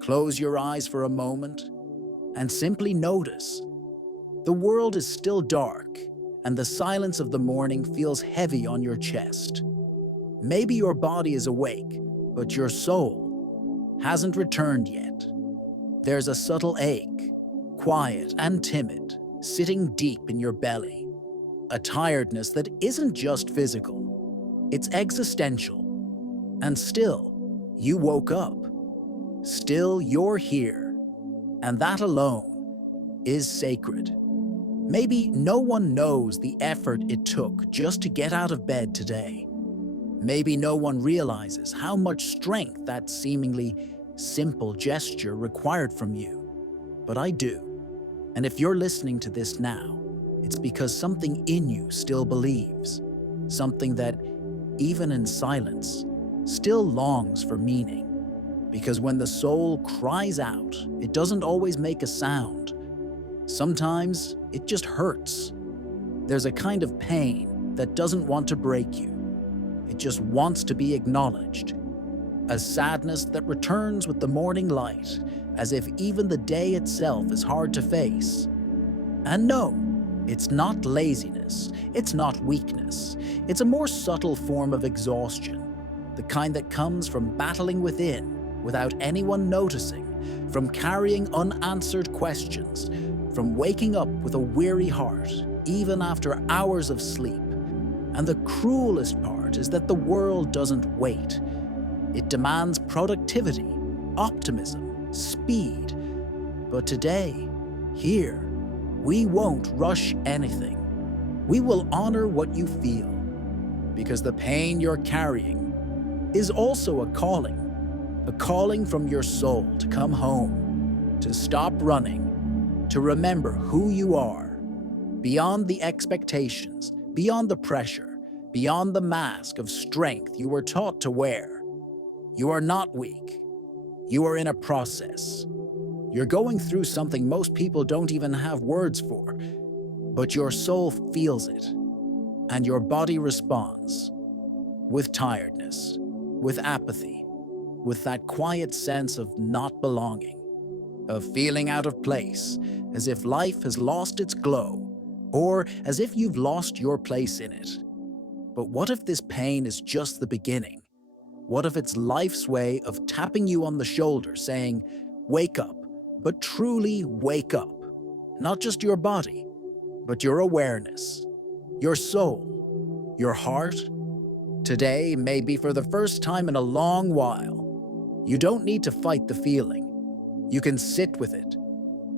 Close your eyes for a moment and simply notice. The world is still dark, and the silence of the morning feels heavy on your chest. Maybe your body is awake, but your soul hasn't returned yet. There's a subtle ache, quiet and timid, sitting deep in your belly. A tiredness that isn't just physical, it's existential. And still, you woke up. Still, you're here. And that alone is sacred. Maybe no one knows the effort it took just to get out of bed today. Maybe no one realizes how much strength that seemingly simple gesture required from you. But I do. And if you're listening to this now, it's because something in you still believes. Something that, even in silence, still longs for meaning. Because when the soul cries out, it doesn't always make a sound. Sometimes it just hurts. There's a kind of pain that doesn't want to break you. It just wants to be acknowledged. A sadness that returns with the morning light, as if even the day itself is hard to face. And no, it's not laziness, it's not weakness. It's a more subtle form of exhaustion, the kind that comes from battling within without anyone noticing, from carrying unanswered questions, from waking up with a weary heart, even after hours of sleep. And the cruelest part is that the world doesn't wait. It demands productivity, optimism, speed. But today, here, we won't rush anything. We will honor what you feel, because the pain you're carrying is also a calling from your soul to come home, to stop running, to remember who you are, beyond the expectations, beyond the pressure, beyond the mask of strength you were taught to wear. You are not weak. You are in a process. You're going through something most people don't even have words for, but your soul feels it, and your body responds with tiredness, with apathy, with that quiet sense of not belonging, of feeling out of place, as if life has lost its glow, or as if you've lost your place in it. But what if this pain is just the beginning? What if it's life's way of tapping you on the shoulder, saying, "Wake up," but truly wake up? Not just your body, but your awareness, your soul, your heart. Today may be for the first time in a long while. You don't need to fight the feeling. You can sit with it.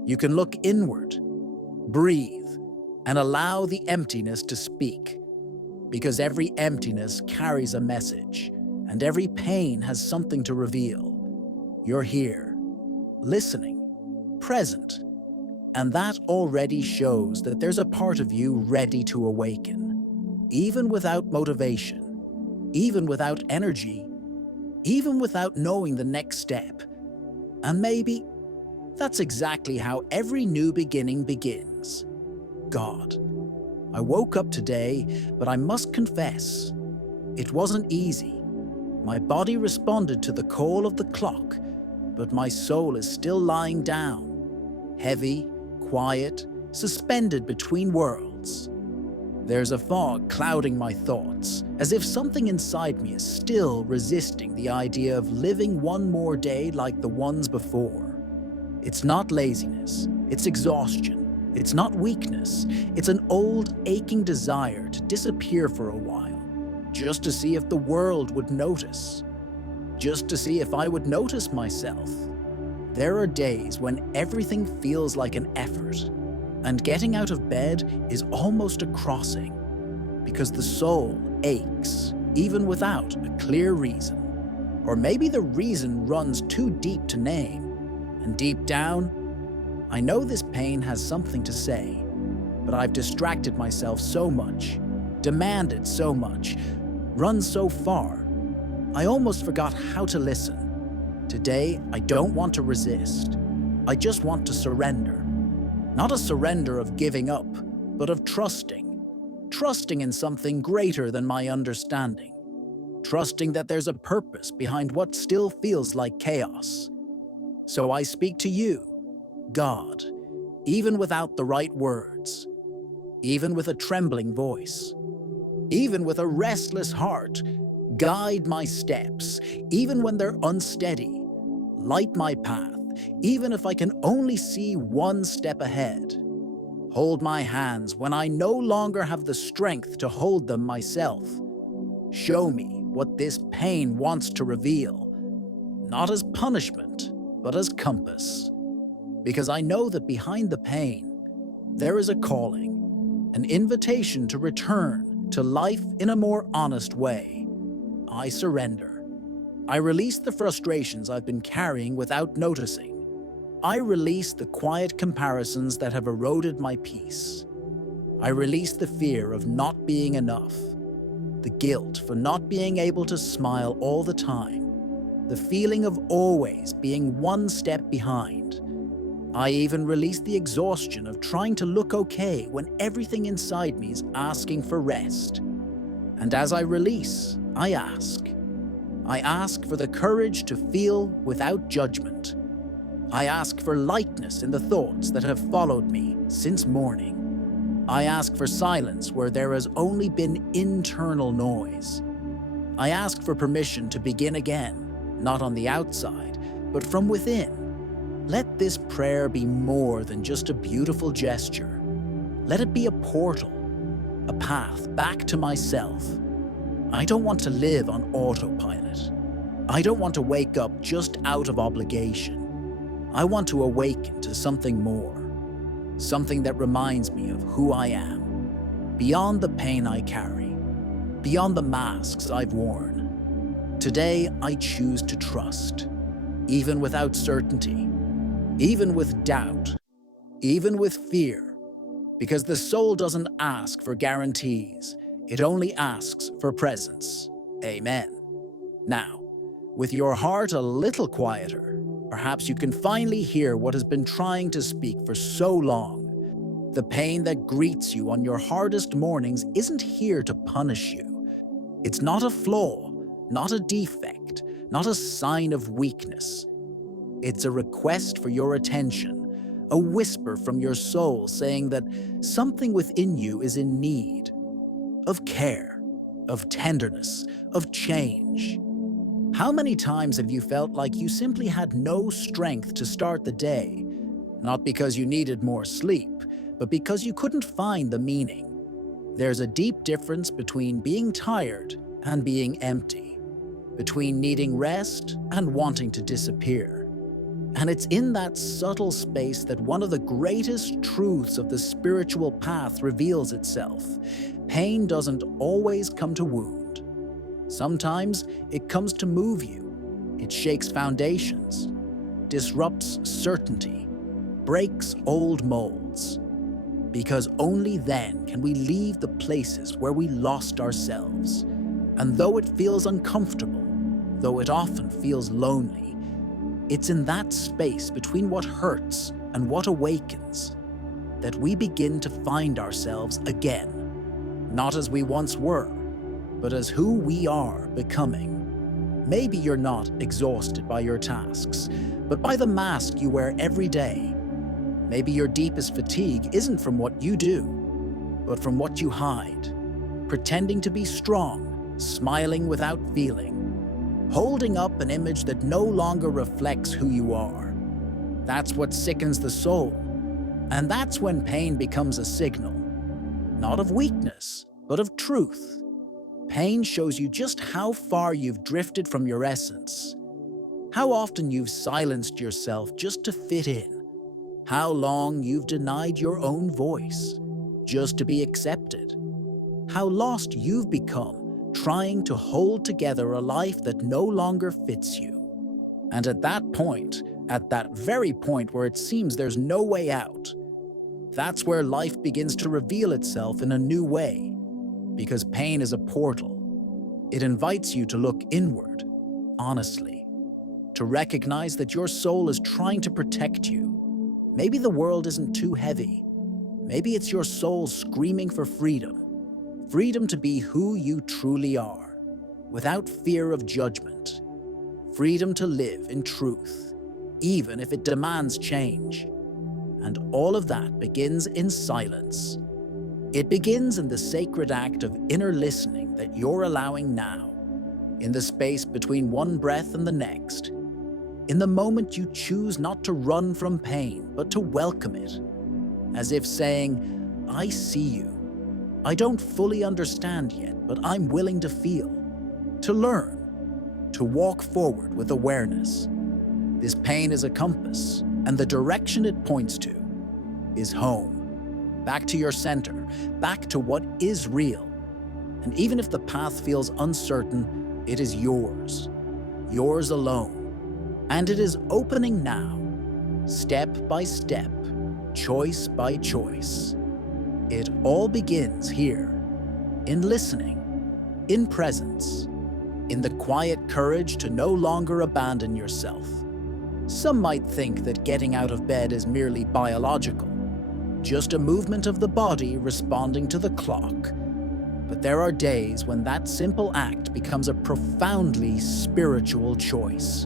You can look inward, breathe, and allow the emptiness to speak. Because every emptiness carries a message, and every pain has something to reveal. You're here, listening, present, and that already shows that there's a part of you ready to awaken, even without motivation, even without energy, even without knowing the next step. And maybe that's exactly how every new beginning begins. God, I woke up today, but I must confess, it wasn't easy. My body responded to the call of the clock, but my soul is still lying down, heavy, quiet, suspended between worlds. There's a fog clouding my thoughts, as if something inside me is still resisting the idea of living one more day like the ones before. It's not laziness, it's exhaustion. It's not weakness, it's an old, aching desire to disappear for a while, just to see if the world would notice, just to see if I would notice myself. There are days when everything feels like an effort, and getting out of bed is almost a crossing, because the soul aches, even without a clear reason. Or maybe the reason runs too deep to name, and deep down, I know this pain has something to say, but I've distracted myself so much, demanded so much, run so far, I almost forgot how to listen. Today, I don't want to resist. I just want to surrender. Not a surrender of giving up, but of trusting. Trusting in something greater than my understanding. Trusting that there's a purpose behind what still feels like chaos. So I speak to you, God, even without the right words, even with a trembling voice, even with a restless heart. Guide my steps, even when they're unsteady. Light my path, even if I can only see one step ahead. Hold my hands when I no longer have the strength to hold them myself. Show me what this pain wants to reveal, not as punishment, but as compass. Because I know that behind the pain, there is a calling, an invitation to return to life in a more honest way. I surrender. I release the frustrations I've been carrying without noticing. I release the quiet comparisons that have eroded my peace. I release the fear of not being enough, the guilt for not being able to smile all the time, the feeling of always being one step behind. I even release the exhaustion of trying to look okay when everything inside me is asking for rest. And as I release, I ask. I ask for the courage to feel without judgment. I ask for lightness in the thoughts that have followed me since morning. I ask for silence where there has only been internal noise. I ask for permission to begin again, not on the outside, but from within. Let this prayer be more than just a beautiful gesture. Let it be a portal, a path back to myself. I don't want to live on autopilot. I don't want to wake up just out of obligation. I want to awaken to something more, something that reminds me of who I am, beyond the pain I carry, beyond the masks I've worn. Today, I choose to trust, even without certainty, even with doubt, even with fear, because the soul doesn't ask for guarantees. It only asks for presence. Amen. Now, with your heart a little quieter, perhaps you can finally hear what has been trying to speak for so long. The pain that greets you on your hardest mornings isn't here to punish you. It's not a flaw, not a defect, not a sign of weakness. It's a request for your attention, a whisper from your soul saying that something within you is in need of care, of tenderness, of change. How many times have you felt like you simply had no strength to start the day? Not because you needed more sleep, but because you couldn't find the meaning. There's a deep difference between being tired and being empty, between needing rest and wanting to disappear. And it's in that subtle space that one of the greatest truths of the spiritual path reveals itself. Pain doesn't always come to wound. Sometimes it comes to move you. It shakes foundations, disrupts certainty, breaks old molds. Because only then can we leave the places where we lost ourselves. And though it feels uncomfortable, though it often feels lonely, it's in that space between what hurts and what awakens that we begin to find ourselves again, not as we once were, but as who we are becoming. Maybe you're not exhausted by your tasks, but by the mask you wear every day. Maybe your deepest fatigue isn't from what you do, but from what you hide, pretending to be strong, smiling without feeling, holding up an image that no longer reflects who you are. That's what sickens the soul. And that's when pain becomes a signal, not of weakness, but of truth. Pain shows you just how far you've drifted from your essence, how often you've silenced yourself just to fit in, how long you've denied your own voice just to be accepted, how lost you've become trying to hold together a life that no longer fits you. And at that point, at that very point where it seems there's no way out, that's where life begins to reveal itself in a new way. Because pain is a portal. It invites you to look inward, honestly, to recognize that your soul is trying to protect you. Maybe the world isn't too heavy. Maybe it's your soul screaming for freedom. Freedom to be who you truly are, without fear of judgment. Freedom to live in truth, even if it demands change. And all of that begins in silence. It begins in the sacred act of inner listening that you're allowing now, in the space between one breath and the next, in the moment you choose not to run from pain, but to welcome it, as if saying, I see you. I don't fully understand yet, but I'm willing to feel, to learn, to walk forward with awareness. This pain is a compass, and the direction it points to is home. Back to your center, back to what is real. And even if the path feels uncertain, it is yours alone. And it is opening now, step by step, choice by choice. It all begins here, in listening, in presence, in the quiet courage to no longer abandon yourself. Some might think that getting out of bed is merely biological, just a movement of the body responding to the clock. But there are days when that simple act becomes a profoundly spiritual choice.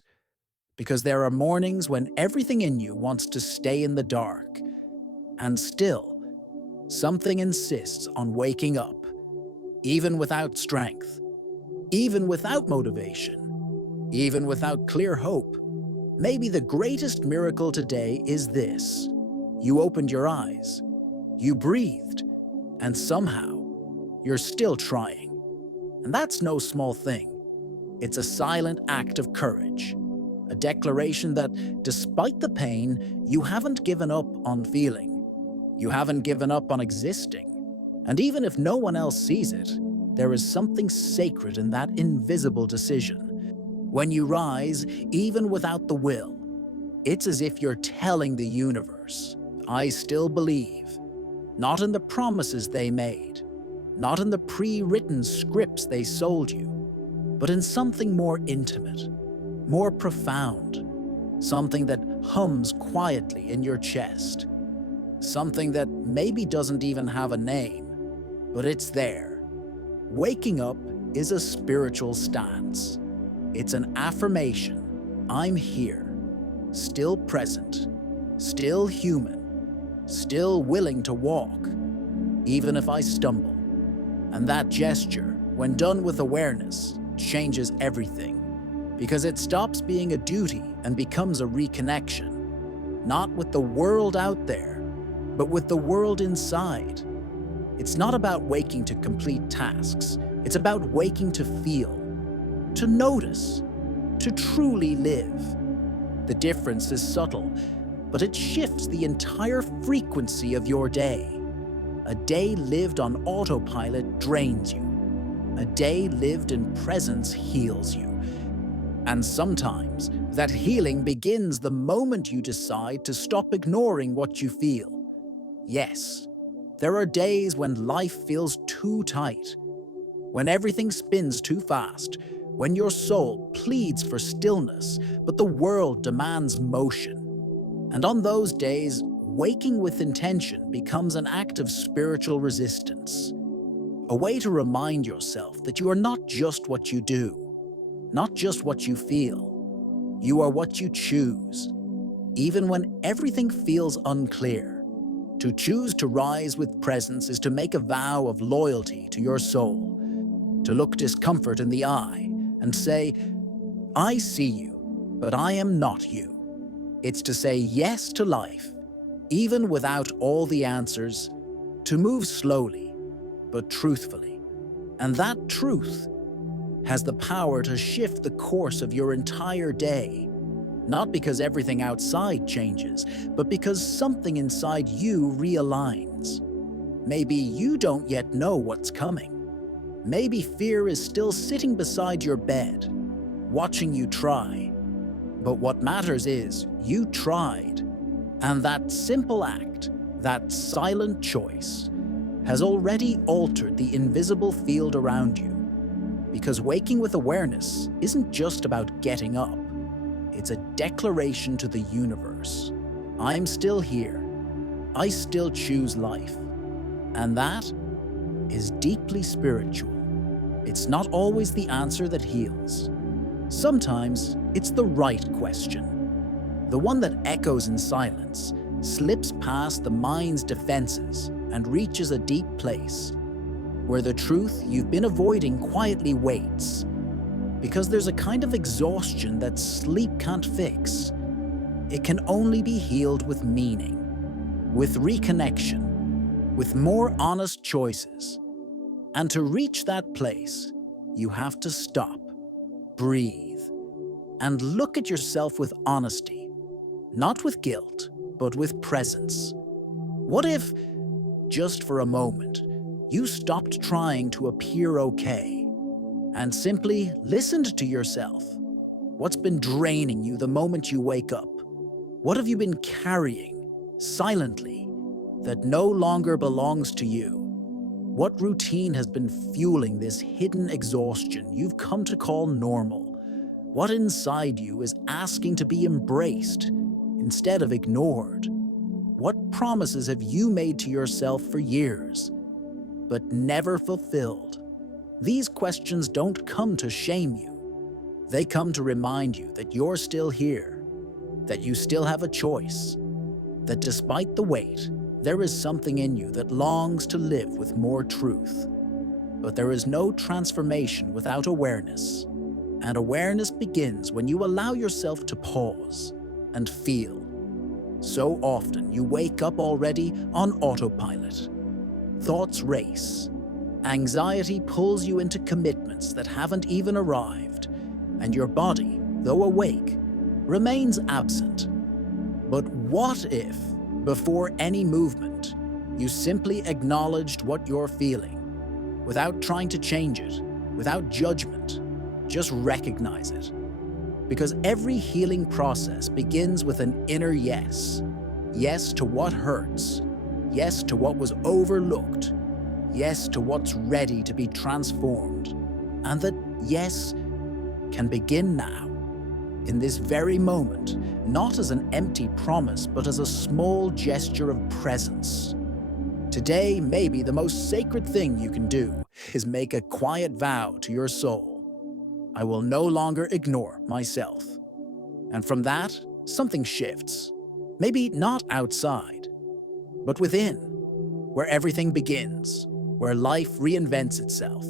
Because there are mornings when everything in you wants to stay in the dark. And still, something insists on waking up, even without strength, even without motivation, even without clear hope. Maybe the greatest miracle today is this. You opened your eyes, you breathed, and somehow you're still trying. And that's no small thing. It's a silent act of courage, a declaration that despite the pain, you haven't given up on feeling. You haven't given up on existing. And even if no one else sees it, there is something sacred in that invisible decision. When you rise, even without the will, it's as if you're telling the universe, I still believe, not in the promises they made, not in the pre-written scripts they sold you, but in something more intimate, more profound, something that hums quietly in your chest, something that maybe doesn't even have a name, but it's there. Waking up is a spiritual stance. It's an affirmation. I'm here, still present, still human, still willing to walk, even if I stumble. And that gesture, when done with awareness, changes everything, because it stops being a duty and becomes a reconnection, not with the world out there, but with the world inside. It's not about waking to complete tasks. It's about waking to feel, to notice, to truly live. The difference is subtle, but it shifts the entire frequency of your day. A day lived on autopilot drains you. A day lived in presence heals you. And sometimes that healing begins the moment you decide to stop ignoring what you feel. Yes, there are days when life feels too tight, when everything spins too fast, when your soul pleads for stillness, but the world demands motion. And on those days, waking with intention becomes an act of spiritual resistance, a way to remind yourself that you are not just what you do, not just what you feel. You are what you choose, even when everything feels unclear. To choose to rise with presence is to make a vow of loyalty to your soul, to look discomfort in the eye and say, I see you, but I am not you. It's to say yes to life, even without all the answers, to move slowly, but truthfully. And that truth has the power to shift the course of your entire day, not because everything outside changes, but because something inside you realigns. Maybe you don't yet know what's coming. Maybe fear is still sitting beside your bed, watching you try. But what matters is you tried. And that simple act, that silent choice, has already altered the invisible field around you. Because waking with awareness isn't just about getting up. It's a declaration to the universe. I'm still here. I still choose life. And that is deeply spiritual. It's not always the answer that heals. Sometimes it's the right question. the one that echoes in silence, slips past the mind's defenses and reaches a deep place where the truth you've been avoiding quietly waits. Because there's a kind of exhaustion that sleep can't fix. It can only be healed with meaning, with reconnection, with more honest choices. And to reach that place, you have to stop, breathe, and look at yourself with honesty, not with guilt, but with presence. What if, just for a moment, you stopped trying to appear okay and simply listened to yourself? What's been draining you the moment you wake up? What have you been carrying silently that no longer belongs to you? What routine has been fueling this hidden exhaustion you've come to call normal? What inside you is asking to be embraced instead of ignored? What promises have you made to yourself for years, but never fulfilled? These questions don't come to shame you. They come to remind you that you're still here, that you still have a choice, that despite the weight, there is something in you that longs to live with more truth. But there is no transformation without awareness, and awareness begins when you allow yourself to pause and feel. So often you wake up already on autopilot. Thoughts race. Anxiety pulls you into commitments that haven't even arrived, and your body, though awake, remains absent. But what if, before any movement, you simply acknowledged what you're feeling, without trying to change it, without judgment, just recognize it? Because every healing process begins with an inner yes. Yes to what hurts. Yes to what was overlooked. Yes to what's ready to be transformed. And that yes can begin now, in this very moment, not as an empty promise, but as a small gesture of presence. Today, maybe the most sacred thing you can do is make a quiet vow to your soul. I will no longer ignore myself. And from that, something shifts. Maybe not outside, but within, where everything begins, where life reinvents itself.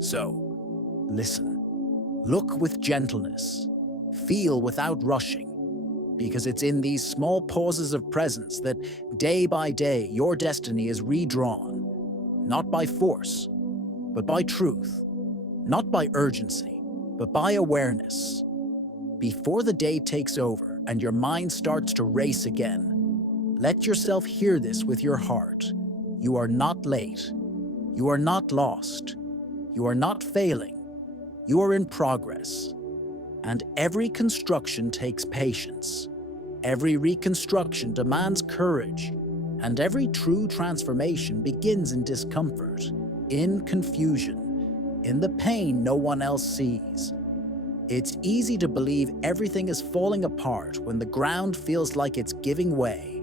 So, listen, look with gentleness, feel without rushing, because it's in these small pauses of presence that day by day your destiny is redrawn, not by force, but by truth, not by urgency, but by awareness. Before the day takes over and your mind starts to race again, let yourself hear this with your heart. You are not late. You are not lost. You are not failing. You are in progress. And every construction takes patience. Every reconstruction demands courage. And every true transformation begins in discomfort, in confusion, in the pain no one else sees. It's easy to believe everything is falling apart when the ground feels like it's giving way.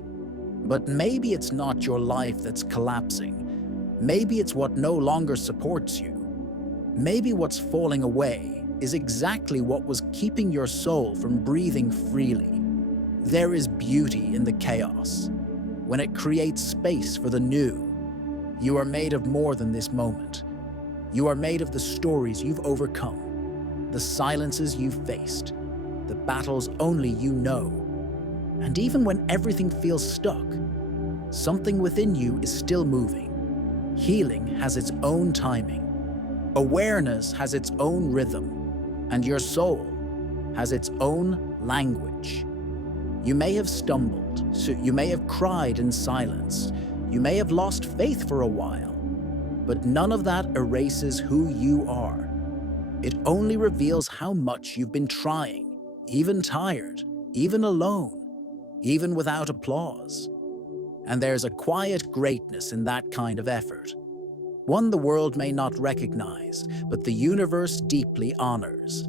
But maybe it's not your life that's collapsing. Maybe it's what no longer supports you. Maybe what's falling away is exactly what was keeping your soul from breathing freely. There is beauty in the chaos, when it creates space for the new. You are made of more than this moment. You are made of the stories you've overcome, the silences you've faced, the battles only you know. And even when everything feels stuck, something within you is still moving. Healing has its own timing. Awareness has its own rhythm, and your soul has its own language. You may have stumbled, you may have cried in silence, you may have lost faith for a while, but none of that erases who you are. It only reveals how much you've been trying, even tired, even alone, even without applause. And there's a quiet greatness in that kind of effort. One the world may not recognize, but the universe deeply honors.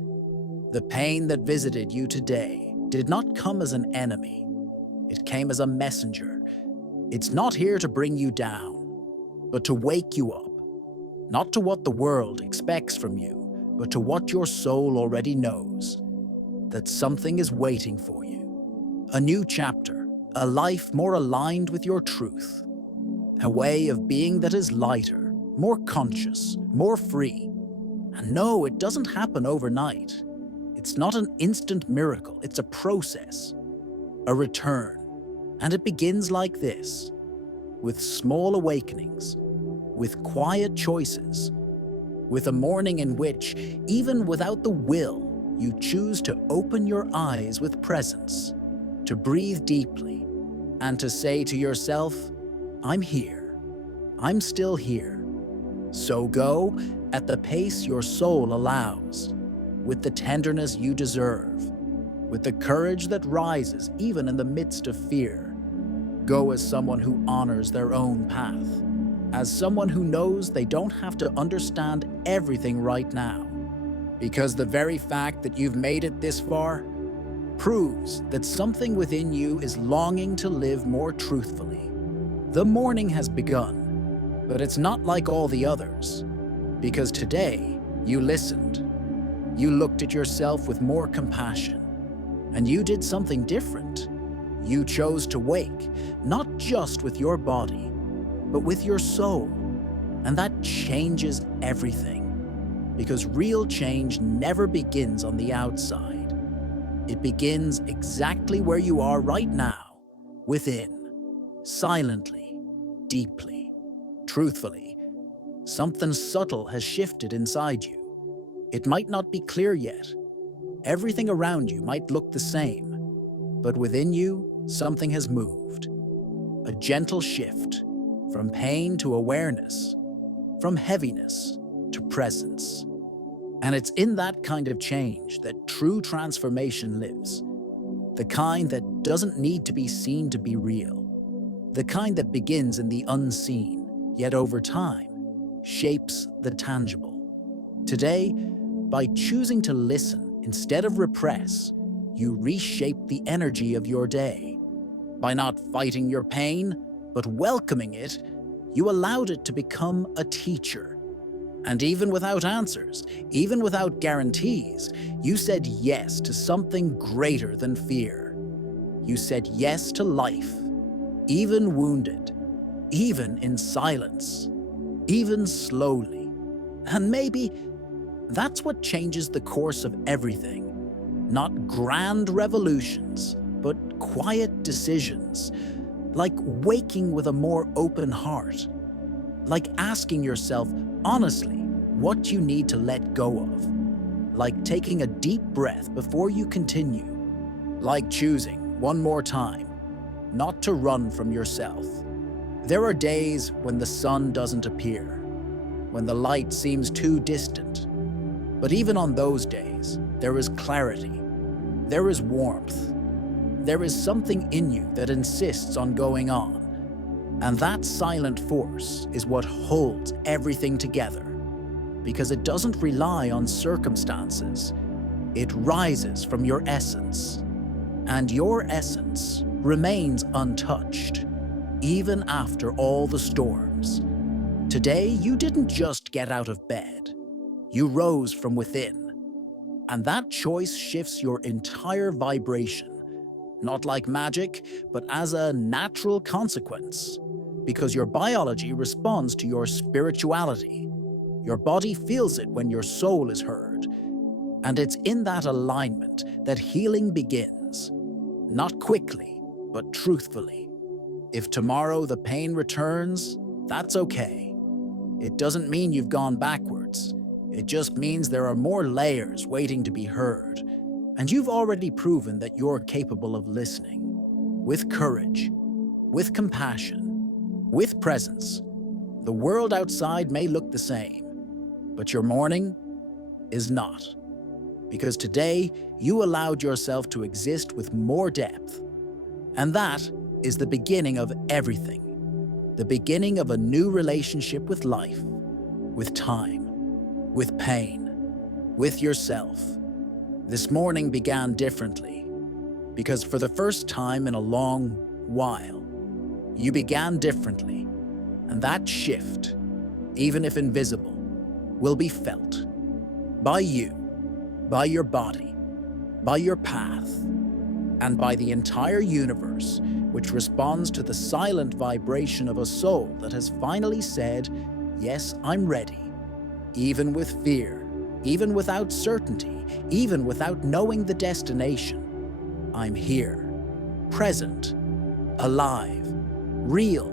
The pain that visited you today did not come as an enemy. It came as a messenger. It's not here to bring you down, but to wake you up. Not to what the world expects from you, but to what your soul already knows. That something is waiting for you. A new chapter, a life more aligned with your truth. A way of being that is lighter, more conscious, more free. And no, it doesn't happen overnight. It's not an instant miracle, it's a process, a return. And it begins like this, with small awakenings, with quiet choices, with a morning in which, even without the will, you choose to open your eyes with presence, to breathe deeply, and to say to yourself, I'm here. I'm still here. So go at the pace your soul allows, with the tenderness you deserve, with the courage that rises even in the midst of fear. Go as someone who honors their own path, as someone who knows they don't have to understand everything right now, because the very fact that you've made it this far proves that something within you is longing to live more truthfully. The morning has begun, but it's not like all the others, because today you listened. You looked at yourself with more compassion, and you did something different. You chose to wake, not just with your body, but with your soul. And that changes everything, because real change never begins on the outside. It begins exactly where you are right now, within, silently, deeply, truthfully. Something subtle has shifted inside you. It might not be clear yet. Everything around you might look the same, but within you, something has moved. A gentle shift from pain to awareness, from heaviness to presence. And it's in that kind of change that true transformation lives. The kind that doesn't need to be seen to be real. The kind that begins in the unseen, yet over time, shapes the tangible. Today, by choosing to listen instead of repress, you reshape the energy of your day. By not fighting your pain, but welcoming it, you allowed it to become a teacher. And even without answers, even without guarantees, you said yes to something greater than fear. You said yes to life, even wounded, even in silence, even slowly. And maybe that's what changes the course of everything. Not grand revolutions, but quiet decisions. Like waking with a more open heart. Like asking yourself honestly what you need to let go of. Like taking a deep breath before you continue. Like choosing, one more time, not to run from yourself. There are days when the sun doesn't appear, when the light seems too distant. But even on those days, there is clarity, there is warmth, there is something in you that insists on going on. And that silent force is what holds everything together, because it doesn't rely on circumstances. It rises from your essence, and your essence remains untouched, even after all the storms. Today, you didn't just get out of bed. You rose from within, and that choice shifts your entire vibration, not like magic, but as a natural consequence, because your biology responds to your spirituality. Your body feels it when your soul is heard, and it's in that alignment that healing begins, not quickly, but truthfully. If tomorrow the pain returns, that's okay. It doesn't mean you've gone backwards. It just means there are more layers waiting to be heard, and you've already proven that you're capable of listening, with courage, with compassion, with presence. The world outside may look the same, but your morning is not. Because today, you allowed yourself to exist with more depth. And that is the beginning of everything. The beginning of a new relationship with life, with time, with pain, with yourself. This morning began differently, because for the first time in a long while, you began differently, and that shift, even if invisible, will be felt by you, by your body, by your path. and by the entire universe, which responds to the silent vibration of a soul that has finally said, "Yes, I'm ready." Even with fear, even without certainty, even without knowing the destination, I'm here, present, alive, real,